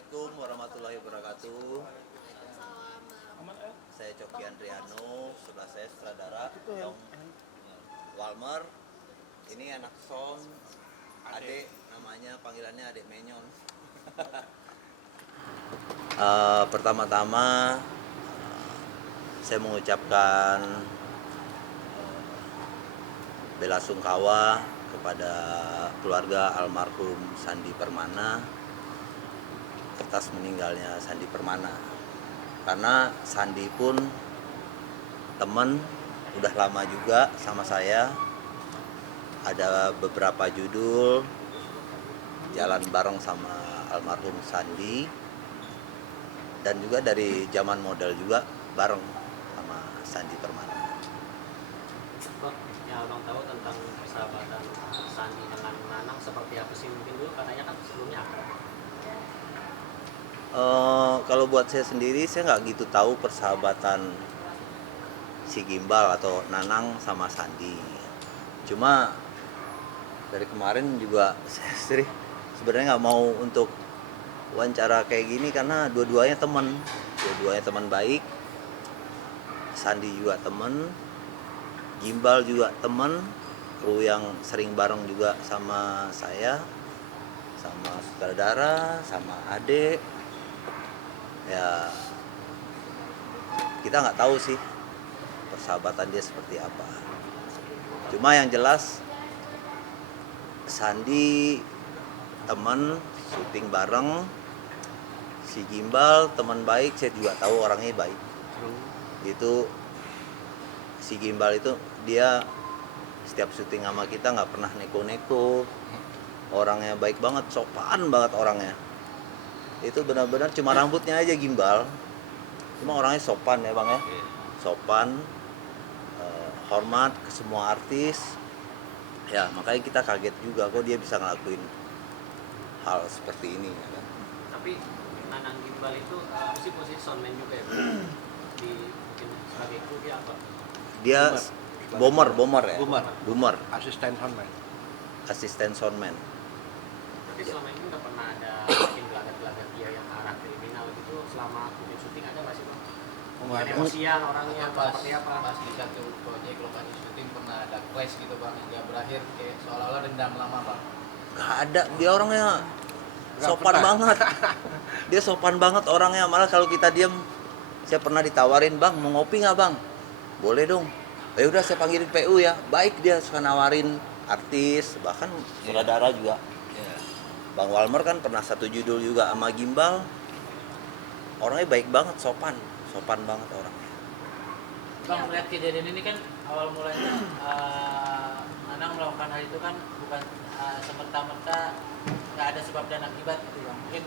Assalamualaikum warahmatullahi wabarakatuh. Saya Coki Andriano, sebelah saya sutradara Yong Walmer. Ini anak Son, adik namanya, panggilannya adik Menyon. Pertama-tama saya mengucapkan bela sungkawa kepada keluarga almarhum Sandi Permana atas meninggalnya Sandi Permana. Karena Sandi pun teman, udah lama juga sama saya. Ada beberapa judul jalan bareng sama almarhum Sandi, dan juga dari zaman model juga bareng sama Sandi Permana. Bang, yang abang tahu tentang persahabatan Sandi dengan Nanang seperti apa sih? Mungkin dulu katanya kan sebelumnya akrab. Kalau buat saya sendiri, saya nggak gitu tahu persahabatan si Gimbal atau Nanang sama Sandi. Cuma dari kemarin juga saya sebenarnya nggak mau untuk wawancara kayak gini karena dua-duanya teman baik. Sandi juga teman, Gimbal juga teman, kru yang sering bareng juga sama saya, sama sutradara, sama adik. Ya, kita nggak tahu sih persahabatan dia seperti apa. Cuma yang jelas Sandi teman, syuting bareng. Si Gimbal teman baik, saya juga tahu orangnya baik. Itu si Gimbal itu dia setiap syuting sama kita nggak pernah neko-neko. Orangnya baik banget, sopan banget orangnya. Itu benar-benar cuma rambutnya aja Gimbal. Cuma orangnya sopan ya Bang ya. Sopan, hormat ke semua artis. Ya, makanya kita kaget juga kok dia bisa ngelakuin hal seperti ini ya kan. Tapi Nanang Gimbal itu apa sih posisi soundman juga ya? Di mungkin sebagai kru dia apa? Dia bomber ya. Boomer. Asisten soundman. Tapi selama ini nggak pernah ada mungkin gelagat-gelagat dia yang arah kriminal gitu selama syuting ada nggak sih Bang? Emosian orangnya seperti apa? Pas di satu proyek lokasi syuting pernah ada clash gitu Bang, yang berakhir kayak seolah-olah dendam lama Bang. Gak ada, dia orangnya sopan banget. Dia sopan banget orangnya. Malah kalau kita diem, saya pernah ditawarin, Bang mau ngopi nggak Bang? Boleh dong. Ya udah saya panggilin PU ya. Baik, dia suka nawarin artis, bahkan sutradara juga. Bang Walmer kan pernah satu judul juga sama Gimbal. Orangnya baik banget, sopan banget orangnya. Bang, melihat kejadian ini kan awal mulanya Nanang melakukan hal itu kan bukan semerta-merta nggak ada sebab dan akibat gitu Bang. Mungkin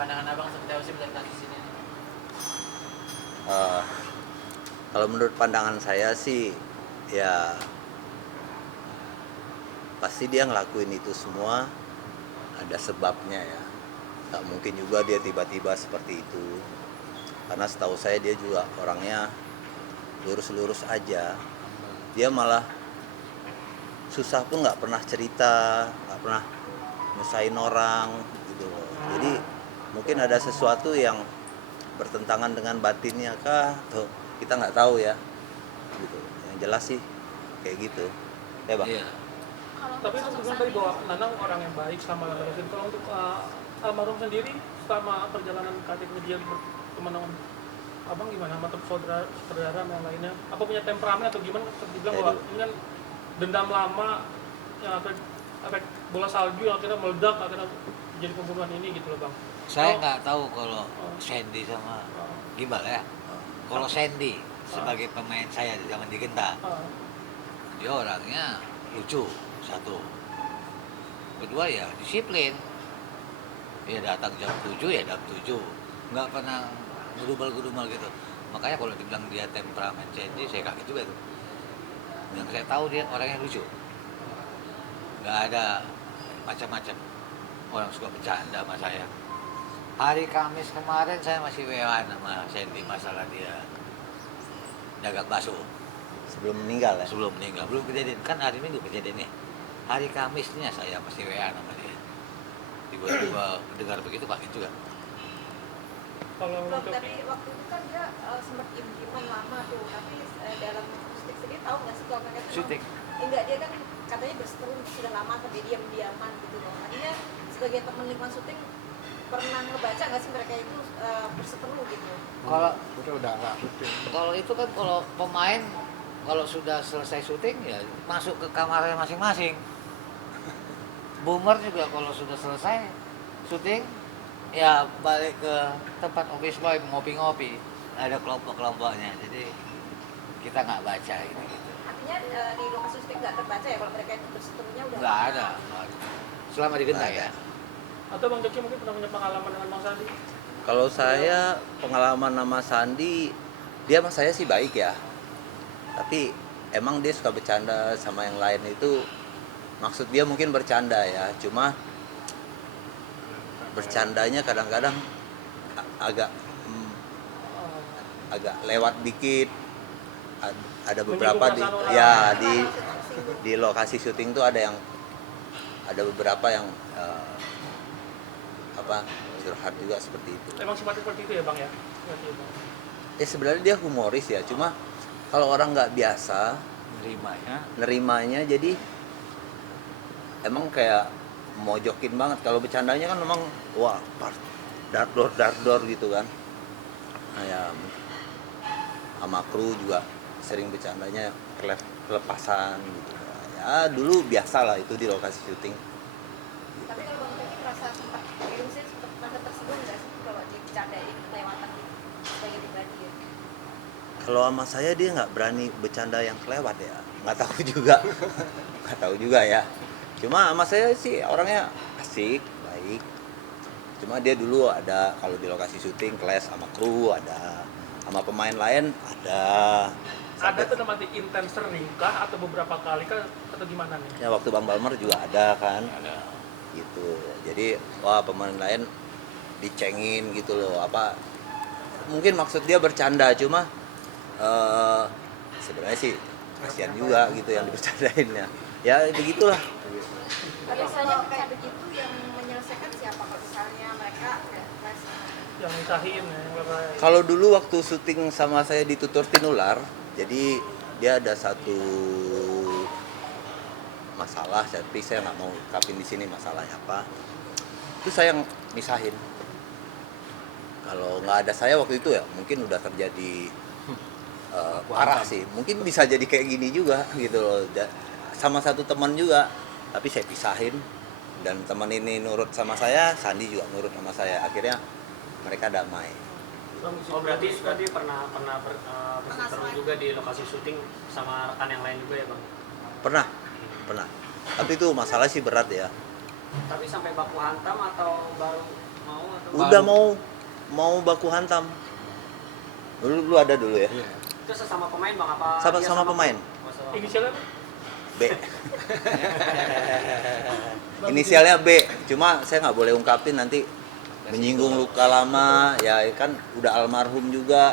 pandangan abang seperti apa sih melihat kasus ini? Kalau menurut pandangan saya sih ya pasti dia ngelakuin itu semua ada sebabnya ya. Gak mungkin juga dia tiba-tiba seperti itu. Karena setahu saya dia juga orangnya lurus-lurus aja. Dia malah susah pun nggak pernah cerita, nggak pernah nyusahin orang gitu. Jadi mungkin ada sesuatu yang bertentangan dengan batinnya kah? Tuh, kita nggak tahu ya. Gitu. Yang jelas sih kayak gitu. Ya Bang. Iya. Tapi itu bilang tadi bahwa Nanang orang yang baik sama Rasul. Kalau untuk almarhum sendiri selama perjalanan karirnya dia berteman abang gimana sama saudara yang lainnya? Apa punya temperamen atau gimana? Dibilang bahwa ini kan dendam lama yang efek bola salju yang akhirnya meledak akhirnya jadi pembunuhan ini gitu loh Bang. Saya nggak tahu kalau Sandy sama Gimbal ya. Kalau Sandy sebagai pemain saya di zaman di Genta, dia orangnya lucu, satu. Kedua ya disiplin. Ya datang jam 7 ya jam 7. Nggak pernah ngedumel gitu. Makanya kalau dibilang dia temperamen Sandy, saya kaget juga tuh. Yang saya tahu dia orangnya lucu. Nggak ada macam-macam. Orang suka bercanda sama saya. Hari Kamis kemarin saya masih WA sama Sandy masalah dia dagang bakso. Sebelum meninggal ya? Sebelum meninggal, belum kejadian. Kan hari Minggu kejadian nih. Hari Kamisnya saya masih WA sama dia. Tiba-tiba dengar begitu kaget juga. Kalau Bang, untuk tapi waktu itu kan dia sempat diem-dieman lama tuh, tapi dalam musik sendiri tahu nggak sih kalau mereka tuh Syuting. enggak, dia kan katanya berseteru itu sudah lama tapi diam-diaman gitu loh. Artinya sebagai teman lingkungan syuting pernah ngebaca nggak sih mereka itu berseteru gitu? Kalau Udah nggak syuting. kalau itu kan kalau pemain kalau sudah selesai syuting ya masuk ke kamarnya masing-masing. Boomer juga kalau sudah selesai syuting ya balik ke tempat office boy ngopi-ngopi. Ada kelompok-kelompoknya. Jadi kita nggak baca gitu. Artinya di lokasi syuting nggak terbaca ya kalau mereka itu berseterunya udah Nggak lama. ada. Selama di Genta Nggak ya. ada. atau Bang Joki mungkin pernah punya pengalaman dengan Bang Sandi? Kalau saya pengalaman sama Sandi, dia sama saya sih baik ya. Tapi emang dia suka bercanda sama yang lain itu, maksud dia mungkin bercanda ya. Cuma bercandanya kadang-kadang agak Oh, agak lewat dikit. Ada beberapa di Menyinggung perasaan ya Orang di lokasi syuting tuh ada beberapa yang curhat juga seperti itu. emang sifatnya seperti itu ya Bang ya? Berarti ya, Bang. Ya sebenarnya dia humoris ya, cuma kalau orang nggak biasa Nerimanya. nerimanya jadi emang kayak mojokin banget. Kalau bercandanya kan memang wah dardor gitu kan. Nah, ya sama kru juga sering bercandanya kelepasan gitu. Ya dulu biasa lah itu di lokasi syuting. Tapi kalau Bang Joki merasa sempat merasa tersinggung nggak sih kalau dibicarain kelewatan gitu sebagai pribadi ya? Kalau sama saya dia nggak berani bercanda yang kelewat ya, nggak tahu juga, nggak tahu juga ya. Cuma sama saya sih orangnya asik, baik. Cuma dia dulu ada kalau di lokasi syuting kelas sama kru ada, sama pemain lain ada. Ada tuh namanya intens sering kah atau beberapa kali kah atau gimana nih? Ya waktu Bang Balmer juga ada kan. Ada. Gitu. Jadi wah pemain lain dicengin gitu loh. Apa mungkin maksud dia bercanda cuma sebenarnya sih kasihan juga gitu yang dibercandain ya. Ya begitulah. Biasanya kayak begitu yang menyelesaikan siapa kalau misalnya mereka kelas Yang misahin ya, yang lerai. Kalau dulu waktu syuting sama saya di Tutur Tinular, jadi dia ada satu masalah, tapi saya nggak mau ungkapin di sini masalahnya apa. Itu saya yang misahin. Kalau nggak ada saya waktu itu ya mungkin udah terjadi parah sih. Mungkin bisa jadi kayak gini juga gitu loh. Sama satu teman juga, tapi saya pisahin. Dan teman ini nurut sama saya, Sandi juga nurut sama saya. Akhirnya mereka damai. Oh berarti pernah berseteru juga di lokasi syuting sama rekan yang lain juga ya Bang? Pernah. Tapi itu masalah sih berat ya. Tapi sampai baku hantam atau baru mau atau? Udah mau baku hantam. Dulu ada dulu ya. Iya. Itu sesama pemain Bang apa? Sama dia pemain. Oh, sama- Inisialnya B. Inisialnya B. Cuma saya nggak boleh ungkapin nanti menyinggung luka lama. Ya kan udah almarhum juga.